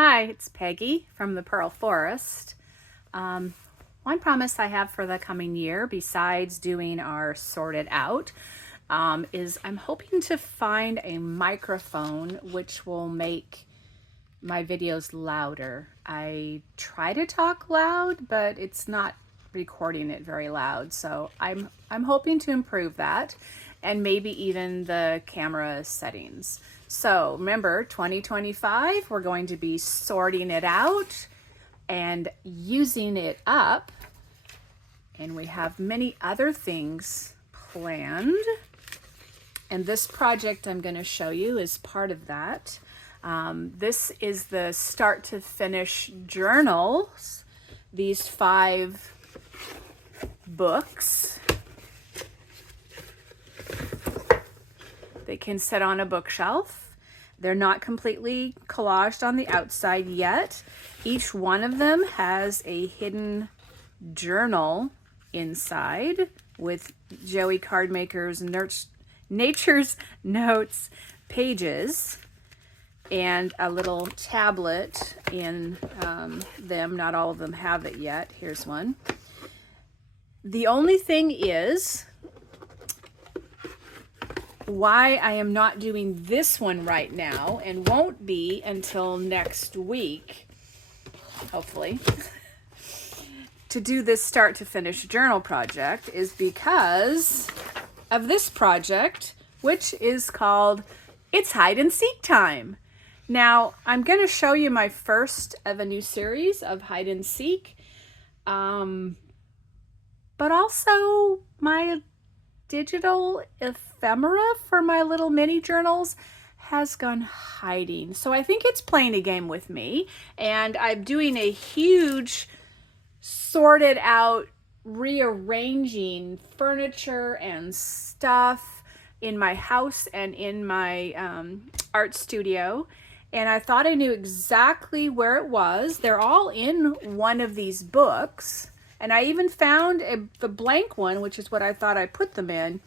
Hi, it's Peggy from the Pearl Forest. One promise I have for the coming year, besides doing our Sorted Out, is I'm hoping to find a microphone which will make my videos louder. I try to talk loud, but it's not recording it very loud. So I'm hoping to improve that, and maybe even the camera settings. So remember, 2025, we're going to be sorting it out and using it up. And we have many other things planned. And this project I'm going to show you is part of that. This is the start to finish journals, these 5 books. They can sit on a bookshelf. They're not completely collaged on the outside yet. Each one of them has a hidden journal inside with Joey Cardmaker's Nature's Notes pages and a little tablet in them. Not all of them have it yet. Here's one. The only thing is, why I am not doing this one right now and won't be until next week, hopefully, to do this start to finish journal project is because of this project, which is called It's Hide and Seek Time. Now, I'm going to show you my first of a new series of hide and seek, but also my digital ephemera for my little mini journals has gone hiding. So I think it's playing a game with me, and I'm doing a huge sorted out rearranging furniture and stuff in my house and in my art studio. And I thought I knew exactly where it was. They're all in one of these books. And I even found the blank one, which is what I thought I put them in,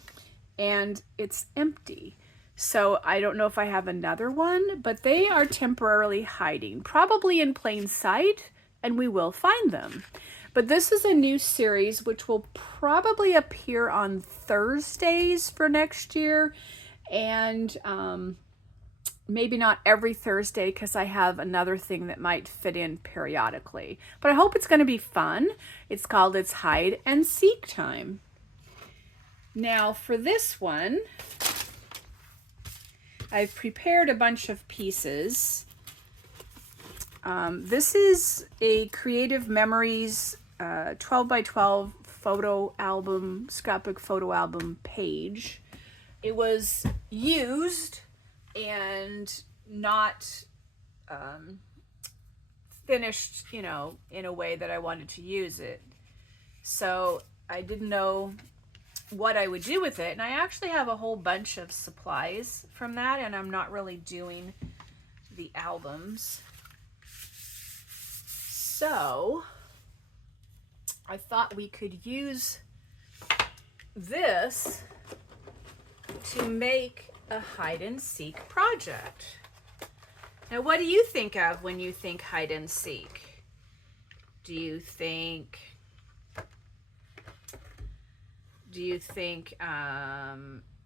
and it's empty. So I don't know if I have another one, but they are temporarily hiding, probably in plain sight, and we will find them. But this is a new series which will probably appear on Thursdays for next year, and maybe not every Thursday because I have another thing that might fit in periodically. But I hope it's going to be fun. It's called It's Hide and Seek Time. Now for this one, I've prepared a bunch of pieces. This is a Creative Memories 12 by 12 photo album, scrapbook photo album page. It was used and not finished, in a way that I wanted to use it. So I didn't know what I would do with it. And I actually have a whole bunch of supplies from that, and I'm not really doing the albums. So I thought we could use this to make a hide and seek project. Now, what do you think of when you think hide and seek? Do you think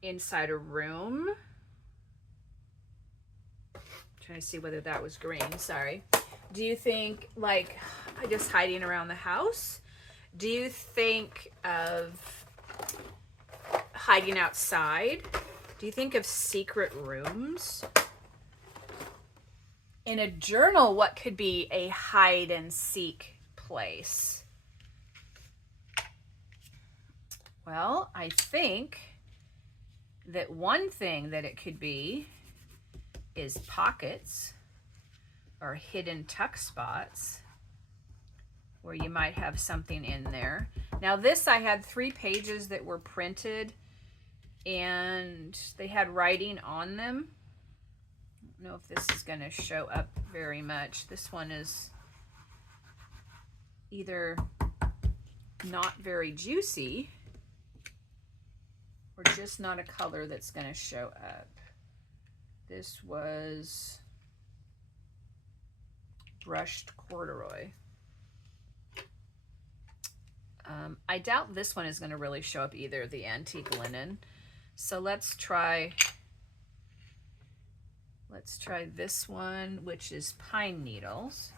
inside a room? I'm trying to see whether that was green, sorry. Do you think like just hiding around the house? Do you think of hiding outside? Do you think of secret rooms? In a journal, what could be a hide and seek place? Well, I think that one thing that it could be is pockets or hidden tuck spots where you might have something in there. Now this, I had 3 pages that were printed and they had writing on them. I don't know if this is going to show up very much. This one is either not very juicy or just not a color that's going to show up. This was brushed corduroy. I doubt this one is going to really show up either, the antique linen. So let's try this one, which is pine needles.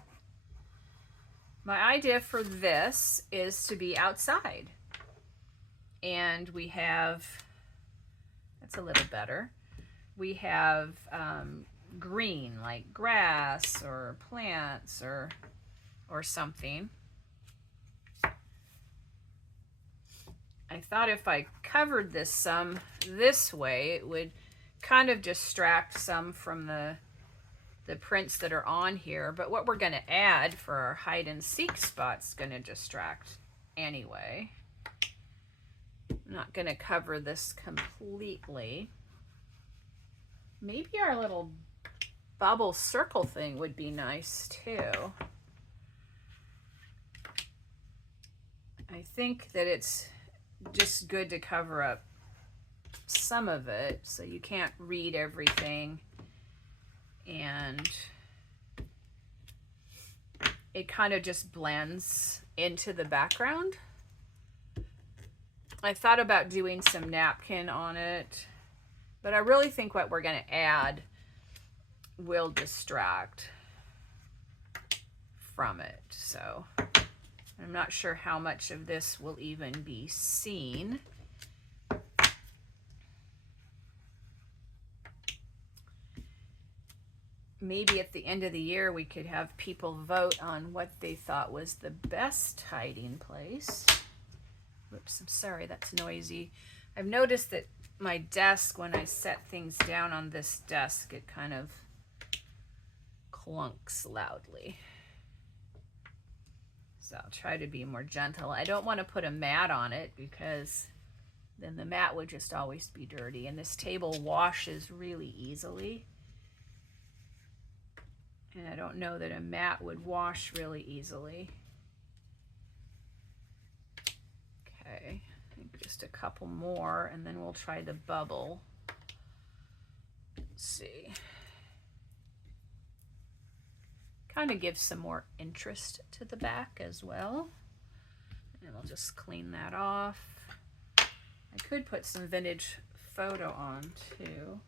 My idea for this is to be outside. And we have, that's a little better. We have green, like grass or plants or something. I thought if I covered this some this way, it would kind of distract some from the prints that are on here. But what we're going to add for our hide and seek spot is going to distract anyway. I'm not going to cover this completely. Maybe our little bubble circle thing would be nice too. I think that it's just good to cover up some of it so you can't read everything, and it kind of just blends into the background. I thought about doing some napkin on it, but I really think what we're going to add will distract from it. So I'm not sure how much of this will even be seen. Maybe at the end of the year we could have people vote on what they thought was the best hiding place. Whoops, I'm sorry, that's noisy. I've noticed that my desk, when I set things down on this desk, it kind of clunks loudly. So I'll try to be more gentle. I don't want to put a mat on it because then the mat would just always be dirty. And this table washes really easily. And I don't know that a mat would wash really easily. Okay, I think just a couple more and then we'll try the bubble. Let's see. Kind of gives some more interest to the back as well. And we'll just clean that off. I could put some vintage photo on too,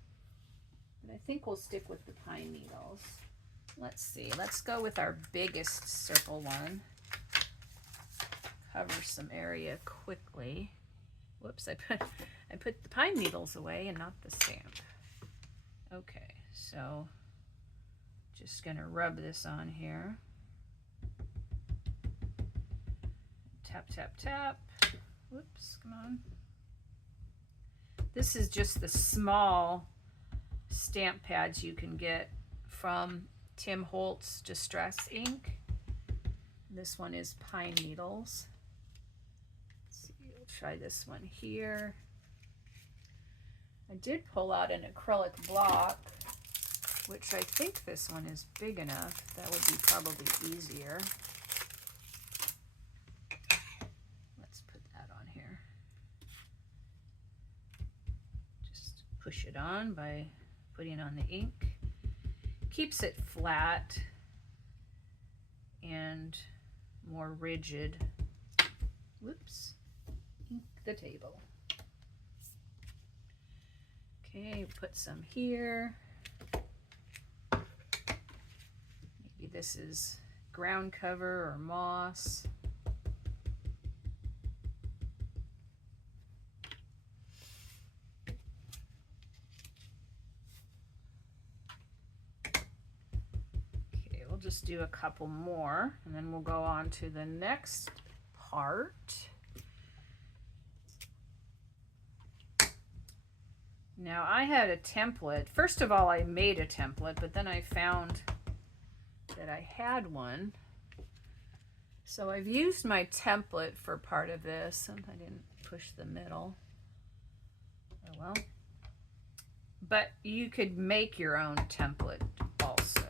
but I think we'll stick with the pine needles. Let's see, let's go with our biggest circle one. Cover some area quickly. Whoops, I put the pine needles away and not the stamp. Okay, so just gonna rub this on here. Tap, tap, tap. Whoops, come on. This is just the small stamp pads you can get from Tim Holtz Distress Ink. This one is pine needles. Let's see, we'll try this one here. I did pull out an acrylic block, which I think this one is big enough. That would be probably easier. Let's put that on here. Just push it on by putting on the ink. Keeps it flat and more rigid. Whoops, ink the table. Okay, put some here. Maybe this is ground cover or moss. Okay, we'll just do a couple more and then we'll go on to the next part. Now I had a template. First of all, I made a template, but then I found that I had one. So I've used my template for part of this, and I didn't push the middle. Oh well. But you could make your own template also.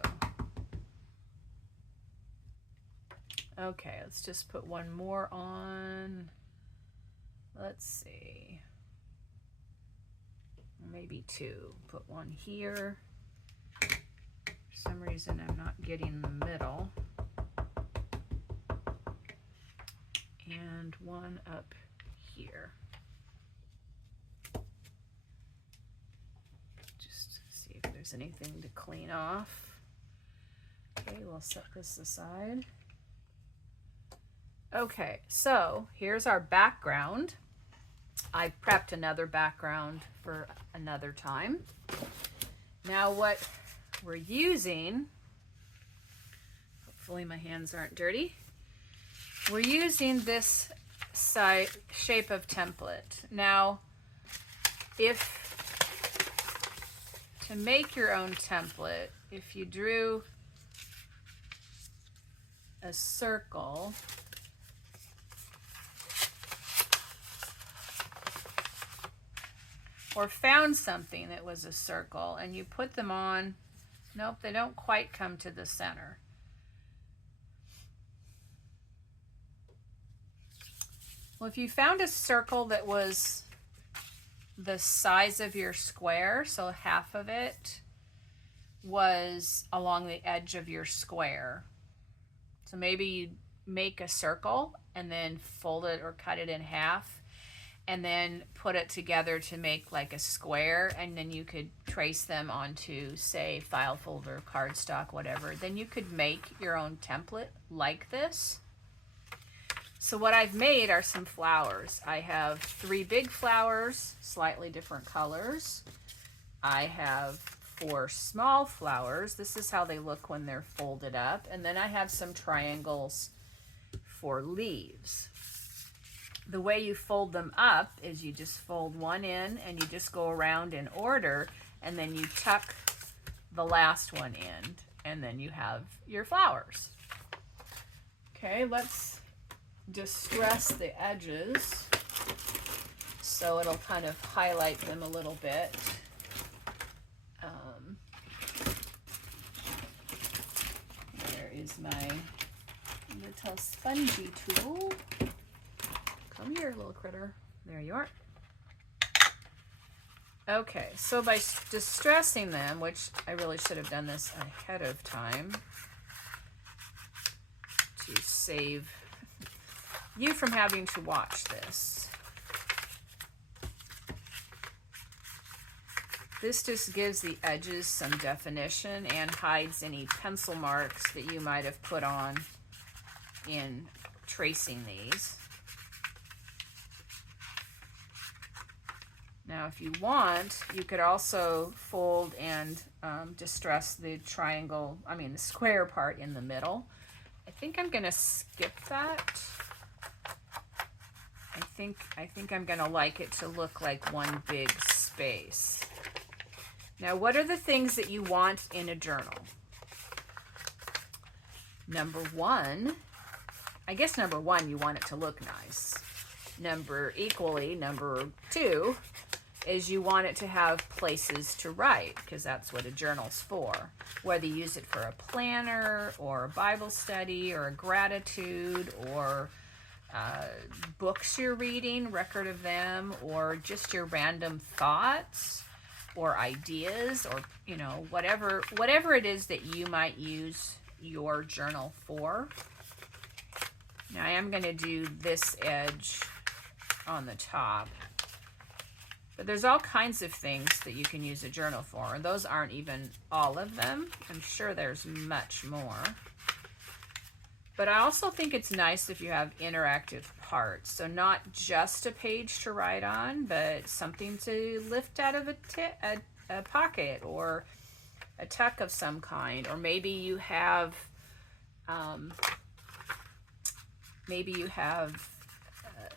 Okay, let's just put one more on. Let's see. Maybe two. Put one here. For some reason I'm not getting the middle. And one up here. Just see if there's anything to clean off. Okay, we'll set this aside. Okay, so here's our background. I prepped another background for another time. Now what we're using, hopefully my hands aren't dirty, we're using this shape of template. Now, to make your own template, if you drew a circle, or found something that was a circle and you put them on, nope, they don't quite come to the center. Well, if you found a circle that was the size of your square, so half of it was along the edge of your square. So maybe you make a circle and then fold it or cut it in half and then put it together to make like a square, and then you could trace them onto, say, file folder, cardstock, whatever. Then you could make your own template like this. So what I've made are some flowers. I have 3 big flowers, slightly different colors. I have 4 small flowers. This is how they look when they're folded up. And then I have some triangles for leaves. The way you fold them up is you just fold one in and you just go around in order, and then you tuck the last one in, and then you have your flowers. Okay, let's distress the edges so it'll kind of highlight them a little bit. There is my little spongy tool. Come here, little critter. There you are. Okay, so by distressing them, which I really should have done this ahead of time to save you from having to watch this. This just gives the edges some definition and hides any pencil marks that you might have put on in tracing these. Now, if you want, you could also fold and distress the the square part in the middle. I think I'm gonna skip that. I think I'm gonna like it to look like one big space. Now, what are the things that you want in a journal? Number one, you want it to look nice. Number two is you want it to have places to write, because that's what a journal's for. Whether you use it for a planner or a Bible study or a gratitude or books you're reading, record of them, or just your random thoughts or ideas, or whatever it is that you might use your journal for. Now I am going to do this edge on the top, but there's all kinds of things that you can use a journal for, and those aren't even all of them. I'm sure there's much more. But I also think it's nice if you have interactive parts. So not just a page to write on, but something to lift out of a pocket or a tuck of some kind. Or maybe you have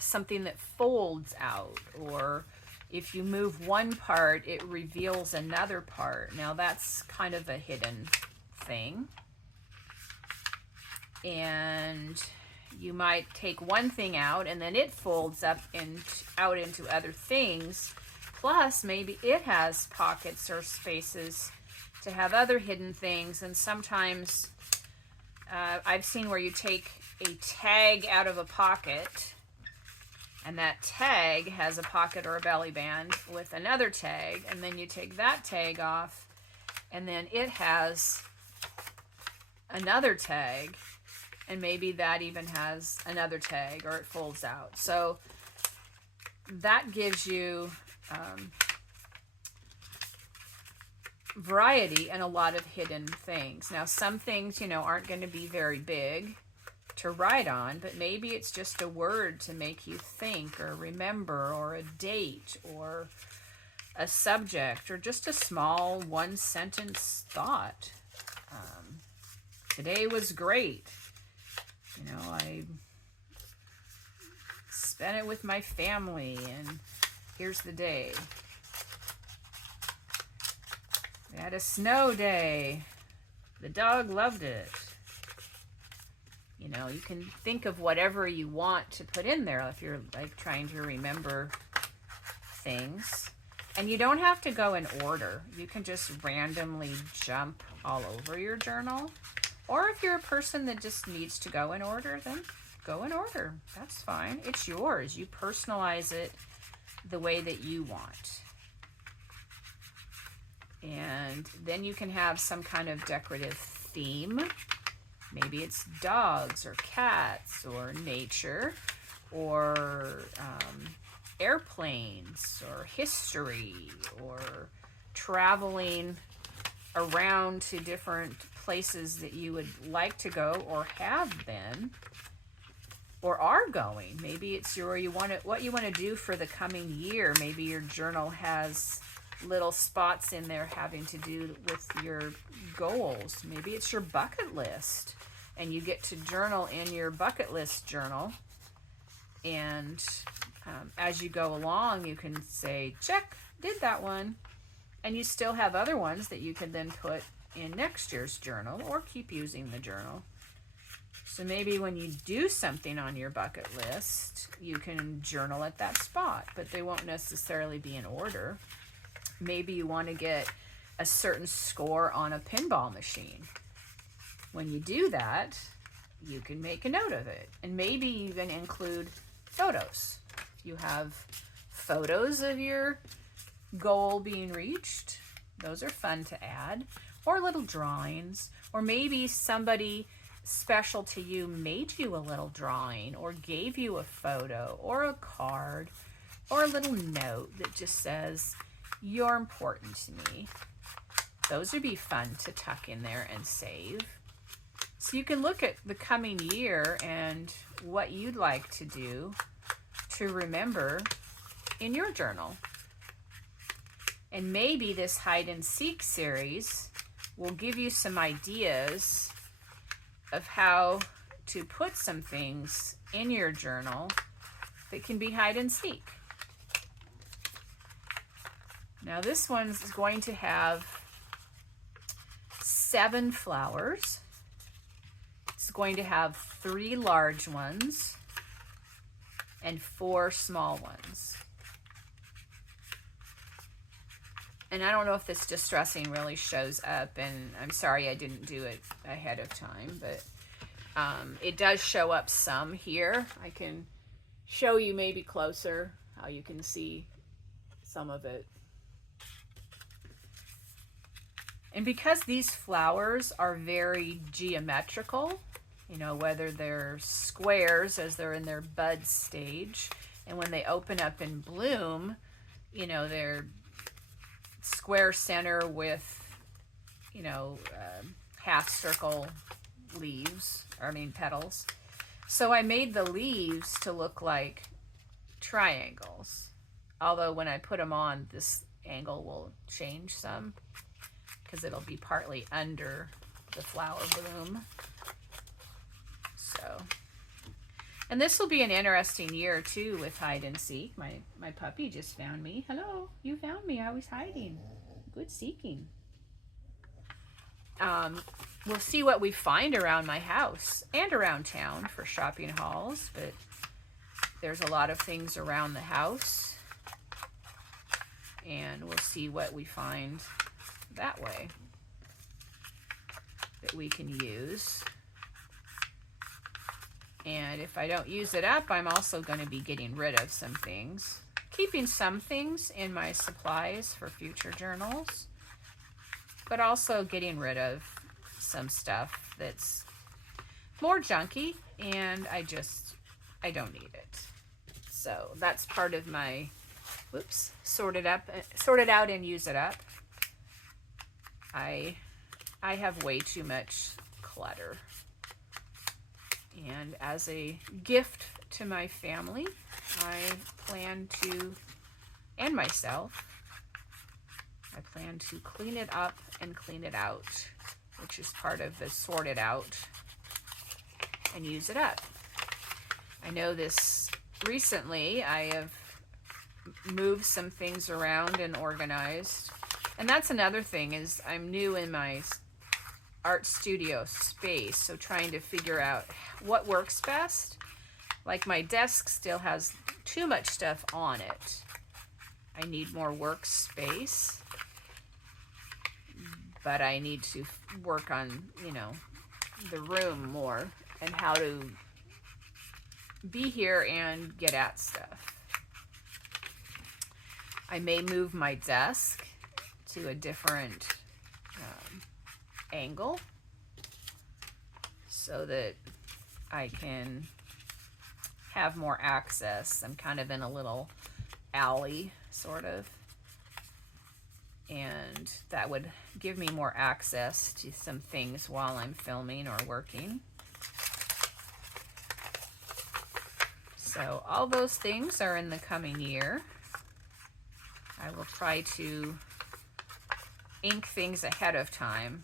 something that folds out, or if you move one part, it reveals another part. Now that's kind of a hidden thing. And you might take one thing out and then it folds up and out into other things. Plus, maybe it has pockets or spaces to have other hidden things. And sometimes I've seen where you take a tag out of a pocket, and that tag has a pocket or a belly band with another tag, and then you take that tag off, and then it has another tag, and maybe that even has another tag, or it folds out. So that gives you variety and a lot of hidden things. Now, some things, you know, aren't going to be very big to write on, but maybe it's just a word to make you think or remember, or a date, or a subject, or just a small one-sentence thought. Today was great. You know, I spent it with my family, and here's the day. We had a snow day. The dog loved it. You know, you can think of whatever you want to put in there if you're like trying to remember things. And you don't have to go in order. You can just randomly jump all over your journal. Or if you're a person that just needs to go in order, then go in order. That's fine. It's yours. You personalize it the way that you want. And then you can have some kind of decorative theme. Maybe it's dogs or cats or nature, or airplanes or history, or traveling around to different places that you would like to go or have been or are going. Maybe it's what you want to do for the coming year. Maybe your journal has little spots in there having to do with your goals. Maybe it's your bucket list, and you get to journal in your bucket list journal, and as you go along you can say, check, did that one, and you still have other ones that you can then put in next year's journal or keep using the journal. So maybe when you do something on your bucket list, you can journal at that spot, but they won't necessarily be in order. Maybe you want to get a certain score on a pinball machine. When you do that, you can make a note of it, and maybe even include photos. If you have photos of your goal being reached, those are fun to add, or little drawings, or maybe somebody special to you made you a little drawing, or gave you a photo, or a card, or a little note that just says, you're important to me. Those would be fun to tuck in there and save. So you can look at the coming year and what you'd like to do to remember in your journal. And maybe this hide and seek series will give you some ideas of how to put some things in your journal that can be hide and seek. Now this one's going to have 7 flowers. It's going to have 3 large ones and 4 small ones. And I don't know if this distressing really shows up, and I'm sorry I didn't do it ahead of time, but it does show up some here. I can show you maybe closer how you can see some of it. And because these flowers are very geometrical, you know, whether they're squares as they're in their bud stage, and when they open up and bloom, you know, they're square center with, you know, half circle leaves, petals. So I made the leaves to look like triangles. Although when I put them on, this angle will change some, because it'll be partly under the flower bloom. So, and this will be an interesting year too with hide and seek. My puppy just found me. Hello, you found me. I was hiding. Good seeking. We'll see what we find around my house and around town for shopping hauls, but there's a lot of things around the house, and we'll see what we find that way that we can use. And if I don't use it up, I'm also going to be getting rid of some things, keeping some things in my supplies for future journals, but also getting rid of some stuff that's more junky, and I don't need it. So that's part of my, whoops, sort it out and use it up. I have way too much clutter. And as a gift to my family, I plan to, and myself, I plan to clean it up and clean it out, which is part of the sort it out and use it up. I know this recently, I have moved some things around and organized. And that's another thing, is I'm new in my art studio space, so trying to figure out what works best. Like my desk still has too much stuff on it. I need more workspace, but I need to work on, you know, the room more and how to be here and get at stuff. I may move my desk to a different angle so that I can have more access. I'm kind of in a little alley, sort of, and that would give me more access to some things while I'm filming or working. So all those things are in the coming year. I will try to ink things ahead of time.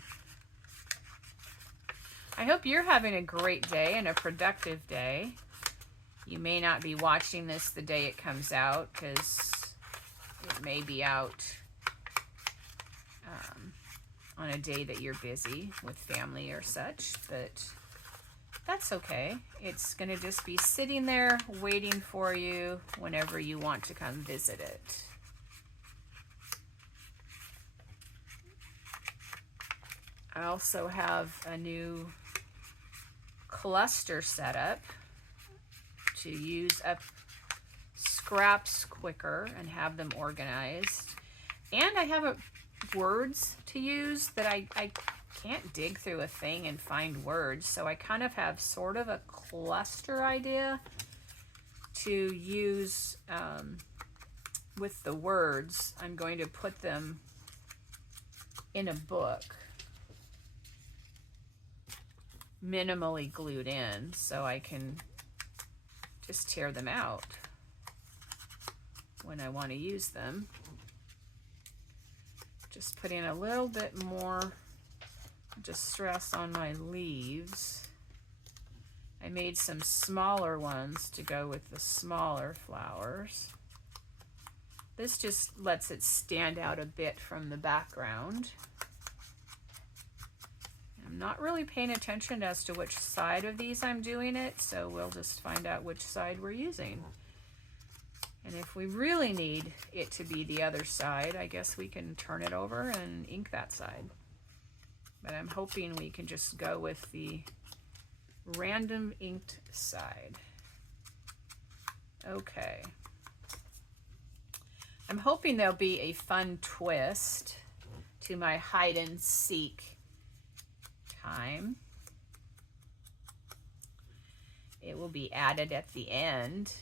I hope you're having a great day and a productive day. You may not be watching this the day it comes out, because it may be out on a day that you're busy with family or such, but that's okay. It's going to just be sitting there waiting for you whenever you want to come visit it. I also have a new cluster setup to use up scraps quicker and have them organized. And I have words to use that I can't dig through a thing and find words. So I kind of have sort of a cluster idea to use with the words. I'm going to put them in a book, minimally glued in, so I can just tear them out when I want to use them. Just putting a little bit more distress on my leaves. I made some smaller ones to go with the smaller flowers. This just lets it stand out a bit from the background. I'm not really paying attention as to which side of these I'm doing it, so we'll just find out which side we're using. And if we really need it to be the other side, I guess we can turn it over and ink that side. But I'm hoping we can just go with the random inked side. Okay. I'm hoping there'll be a fun twist to my hide and seek time. It will be added at the end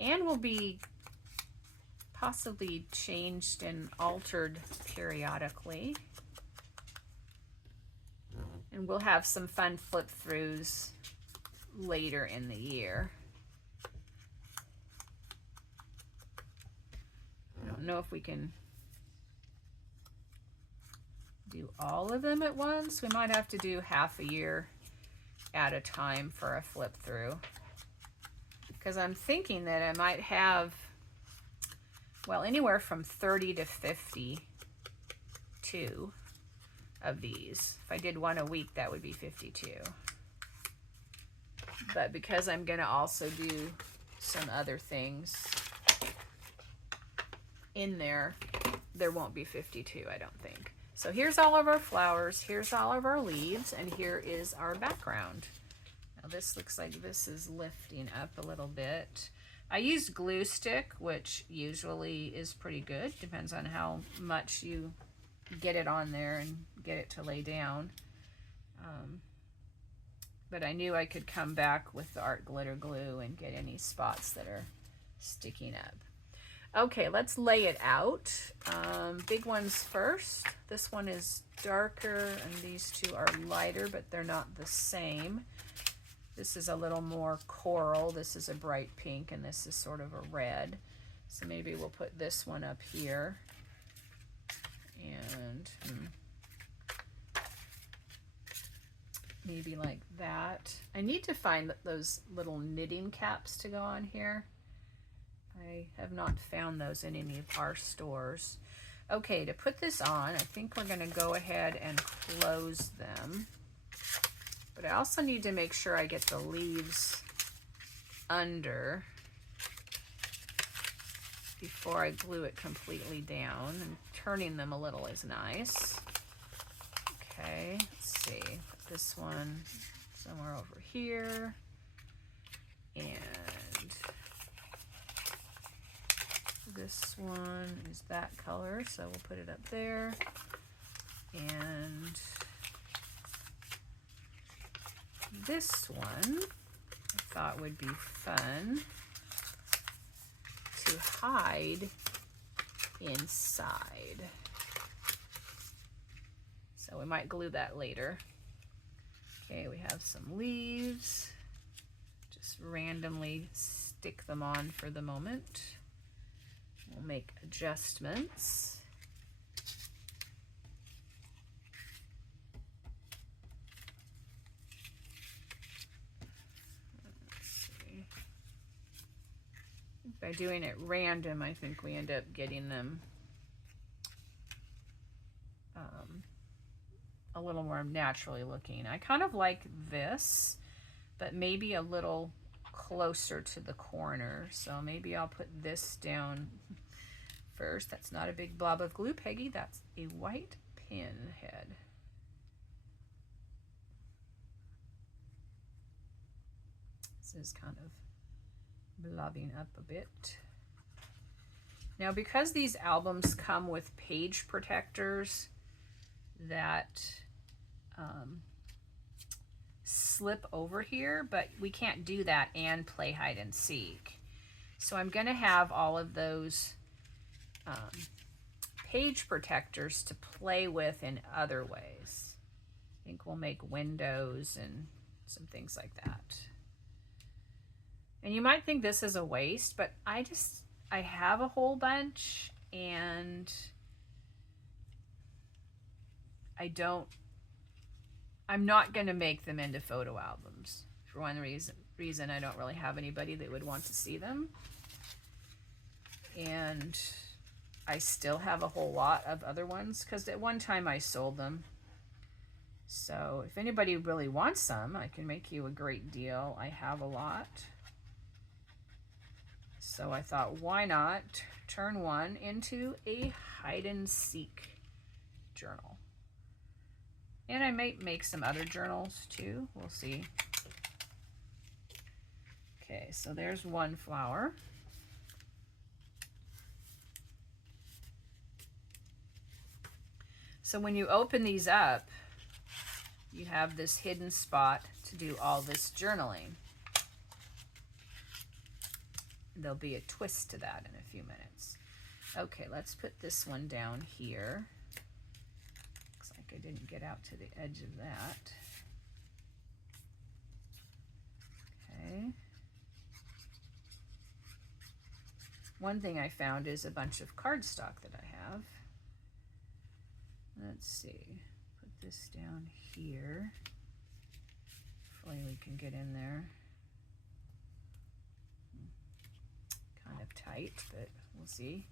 and will be possibly changed and altered periodically. And we'll have some fun flip throughs later in the year. I don't know if we can do all of them at once. We might have to do half a year at a time for a flip through, because I'm thinking that I might have, well, anywhere from 30 to 52 of these. If I did one a week, that would be 52. But because I'm going to also do some other things in there, there won't be 52, I don't think. So here's all of our flowers, here's all of our leaves, and here is our background. Now this looks like this is lifting up a little bit. I used glue stick, which usually is pretty good. Depends on how much you get it on there and get it to lay down. But I knew I could come back with the art glitter glue and get any spots that are sticking up. Okay, let's lay it out. Big ones first. This one is darker and these two are lighter, but they're not the same. This is a little more coral. This is a bright pink and this is sort of a red. So maybe we'll put this one up here. And maybe like that. I need to find those little knitting caps to go on here. I have not found those in any of our stores. Okay, to put this on, I think we're going to go ahead and close them. But I also need to make sure I get the leaves under before I glue it completely down. And turning them a little is nice. Okay, let's see. Put this one somewhere over here. And this one is that color, so we'll put it up there. And this one I thought would be fun to hide inside. So we might glue that later. Okay, we have some leaves. Just randomly stick them on for the moment. We'll make adjustments. Let's see. By doing it random, I think we end up getting them a little more naturally looking. I kind of like this, but maybe a little closer to the corner. So maybe I'll put this down first. That's not a big blob of glue, Peggy. That's a white pin head. This is kind of blobbing up a bit. Now, because these albums come with page protectors that slip over here, but we can't do that and play hide and seek. So I'm going to have all of those page protectors to play with in other ways. I think we'll make windows and some things like that. And you might think this is a waste, but I have a whole bunch and I'm not going to make them into photo albums. For one reason, I don't really have anybody that would want to see them. And I still have a whole lot of other ones because at one time I sold them. So if anybody really wants some, I can make you a great deal. I have a lot. So I thought, why not turn one into a hide and seek journal? And I might make some other journals too. We'll see. Okay, so there's one flower. So when you open these up, you have this hidden spot to do all this journaling. There'll be a twist to that in a few minutes. Okay, let's put this one down here. Looks like I didn't get out to the edge of that. Okay. One thing I found is a bunch of cardstock that I have. Let's see, put this down here. Hopefully we can get in there. Kind of tight, but we'll see.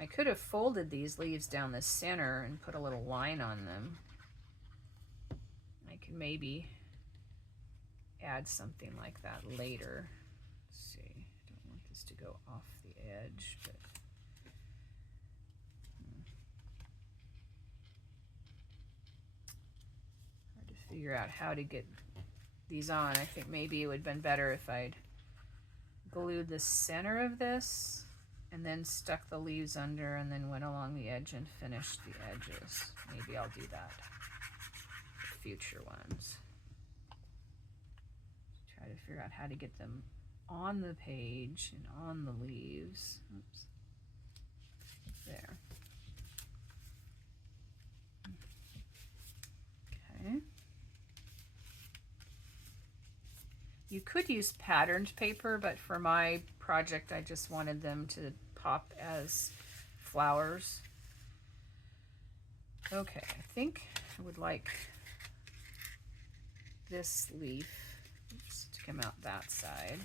I could have folded these leaves down the center and put a little line on them. I could maybe add something like that later. Let's see, I don't want this to go off the edge, but hard to figure out how to get these on. I think maybe it would have been better if I'd glued the center of this and then stuck the leaves under and then went along the edge and finished the edges. Maybe I'll do that for future ones. Try to figure out how to get them on the page and on the leaves. Oops. There. Okay. You could use patterned paper, but for my project, I just wanted them to pop as flowers. Okay, I think I would like this leaf to come out that side.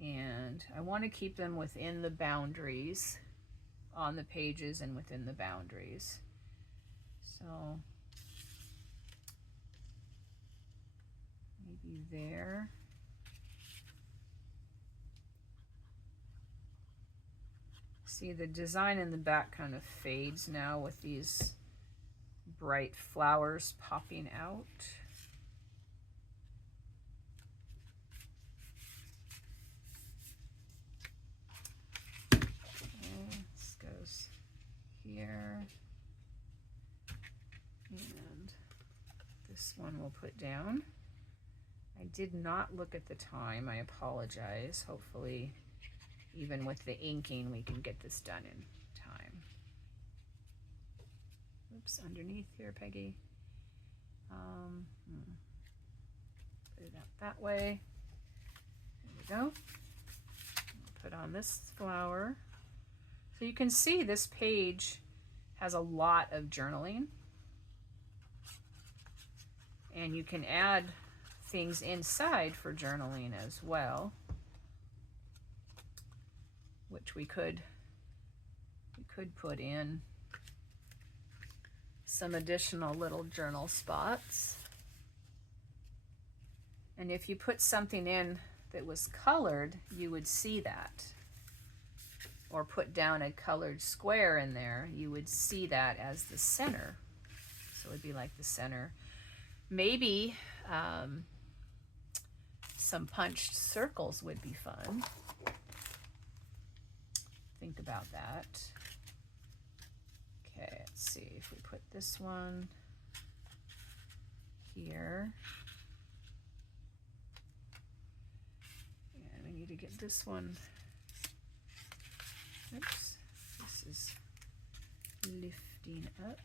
And I want to keep them within the boundaries on the pages and within the boundaries. So maybe there. See, the design in the back kind of fades now with these bright flowers popping out. Okay, this goes here. And this one we'll put down. I did not look at the time. I apologize. Hopefully, even with the inking, we can get this done in time. Oops, underneath here, Peggy. Put it out that way. There we go. I'll put on this flower. So you can see this page has a lot of journaling. And you can add things inside for journaling as well, which we could put in some additional little journal spots. And if you put something in that was colored, you would see that. Or put down a colored square in there, you would see that as the center. So it would be like the center. Maybe some punched circles would be fun. Think about that. Okay, let's see if we put this one here. And we need to get this one. Oops, this is lifting up.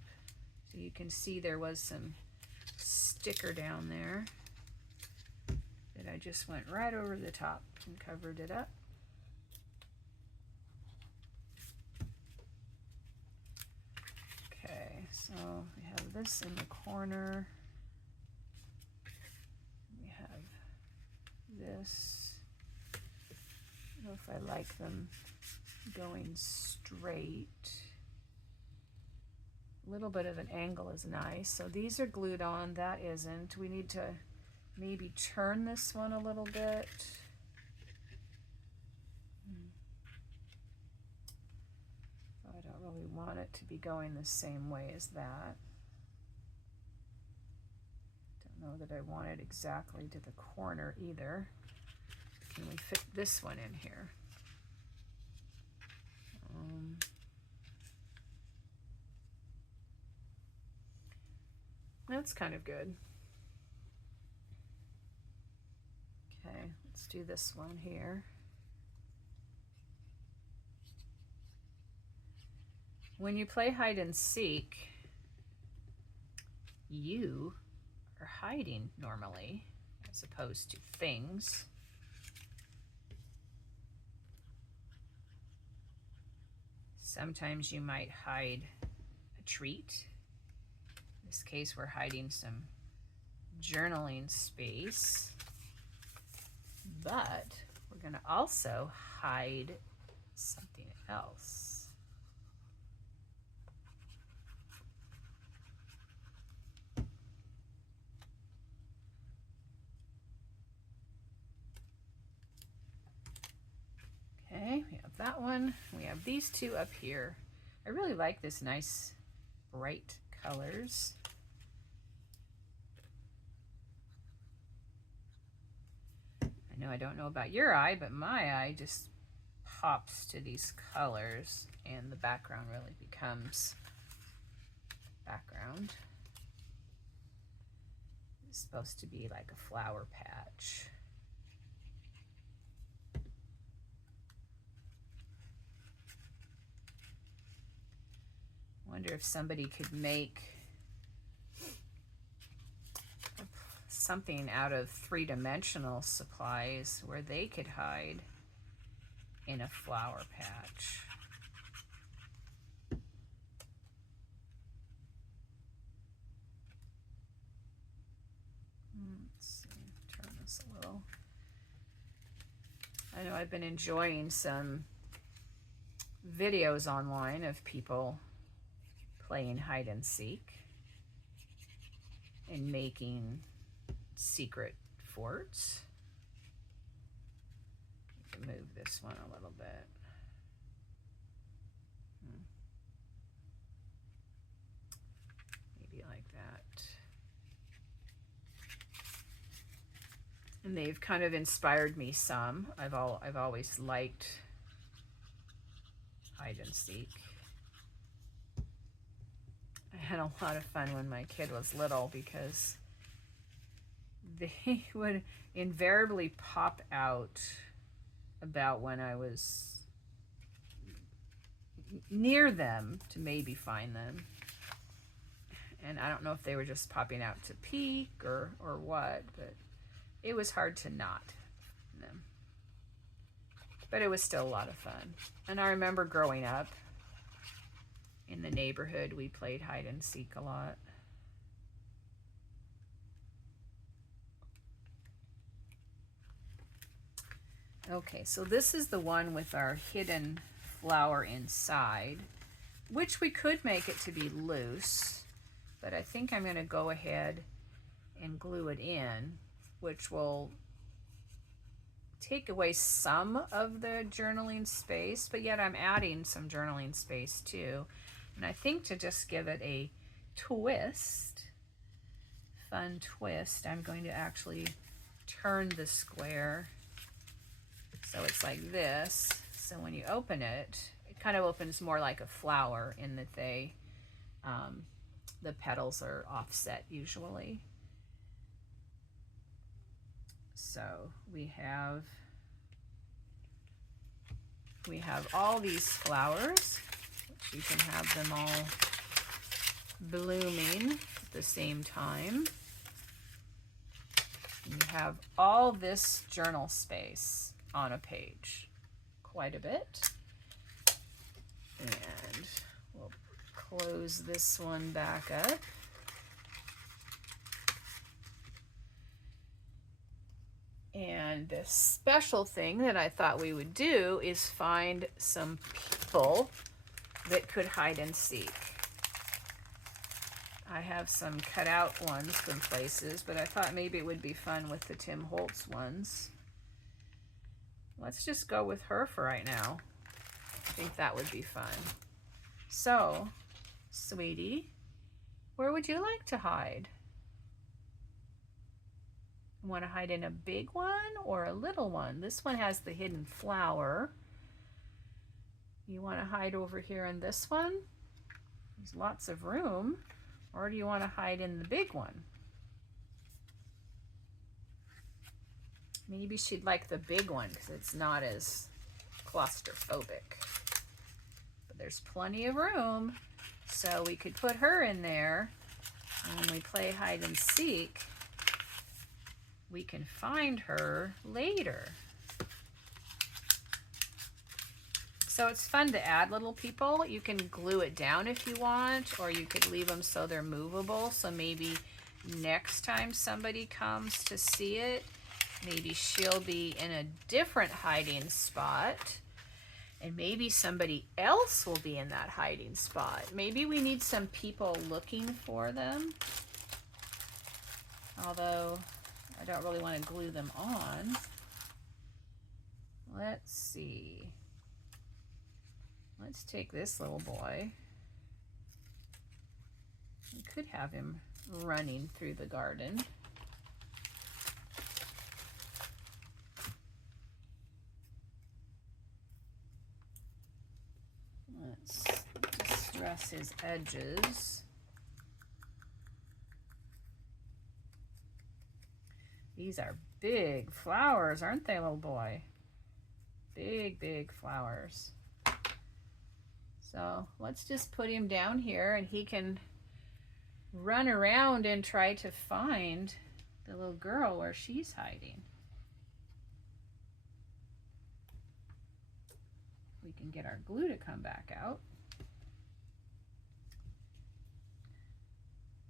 So you can see there was some sticker down there that I just went right over the top and covered it up. Okay, so we have this in the corner. We have this. I don't know if I like them going straight. A little bit of an angle is nice. So these are glued on, that isn't. We need to maybe turn this one a little bit. I don't really want it to be going the same way as that. Don't know that I want it exactly to the corner either. Can we fit this one in here? That's kind of good. Okay, let's do this one here. When you play hide and seek, you are hiding normally, as opposed to things. Sometimes you might hide a treat. In this case, we're hiding some journaling space, but we're going to also hide something else. Okay, we have that one. We have these two up here. I really like this nice bright colors. I know I don't know about your eye, but my eye just pops to these colors, and the background really becomes background. It's supposed to be like a flower patch. Wonder if somebody could make something out of three-dimensional supplies where they could hide in a flower patch. Let's see, turn this a little. I know I've been enjoying some videos online of people playing hide and seek and making secret forts. You can move this one a little bit. Maybe like that. And they've kind of inspired me some. I've always liked hide and seek. I had a lot of fun when my kid was little because they would invariably pop out about when I was near them to maybe find them. And I don't know if they were just popping out to peek or what, but it was hard to not find them. But it was still a lot of fun. And I remember growing up in the neighborhood, we played hide and seek a lot. Okay, so this is the one with our hidden flower inside, which we could make it to be loose, but I think I'm going to go ahead and glue it in, which will take away some of the journaling space, but yet I'm adding some journaling space too. And I think to just give it a twist, fun twist, I'm going to actually turn the square so it's like this. So when you open it, it kind of opens more like a flower in that they, the petals are offset usually. So we have all these flowers, which you can have them all blooming at the same time. And you have all this journal space on a page, quite a bit. And we'll close this one back up. And the special thing that I thought we would do is find some people that could hide and seek. I have some cut out ones from places, but I thought maybe it would be fun with the Tim Holtz ones. Let's just go with her for right now. I think that would be fun. So, sweetie, where would you like to hide? Want to hide in a big one or a little one? This one has the hidden flower. You want to hide over here in this one? There's lots of room. Or do you want to hide in the big one? Maybe she'd like the big one because it's not as claustrophobic. But there's plenty of room. So we could put her in there. And when we play hide and seek, we can find her later. So it's fun to add little people. You can glue it down if you want, or you could leave them so they're movable. So maybe next time somebody comes to see it, maybe she'll be in a different hiding spot, and maybe somebody else will be in that hiding spot. Maybe we need some people looking for them. Although I don't really want to glue them on. Let's see. Let's take this little boy. We could have him running through the garden. That's his edges. These are big flowers, aren't they, little boy? Big, big flowers. So let's just put him down here and he can run around and try to find the little girl where she's hiding. We can get our glue to come back out.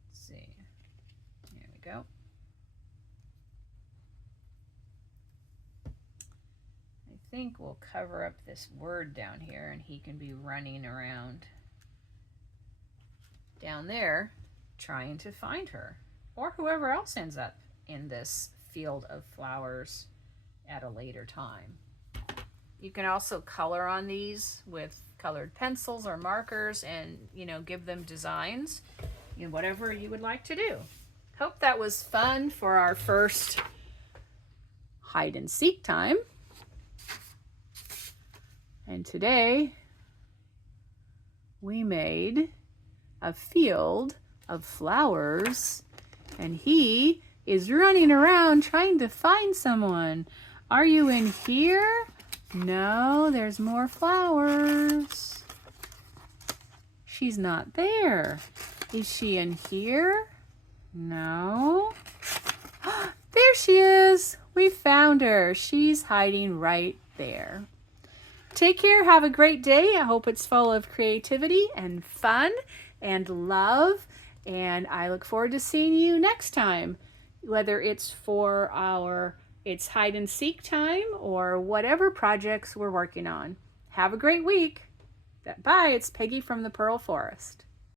Let's see. There we go. I think we'll cover up this word down here and he can be running around down there trying to find her, or whoever else ends up in this field of flowers at a later time. You can also color on these with colored pencils or markers and, you know, give them designs, you know, whatever you would like to do. Hope that was fun for our first hide and seek time. And today we made a field of flowers and he is running around trying to find someone. Are you in here? No, there's more flowers. She's not there. Is she in here? No. There she is. We found her. She's hiding right there. Take care. Have a great day. I hope it's full of creativity and fun and love. And I look forward to seeing you next time, whether it's for it's hide and seek time or whatever projects we're working on. Have a great week. Bye. It's Peggy from the Pearl Forest.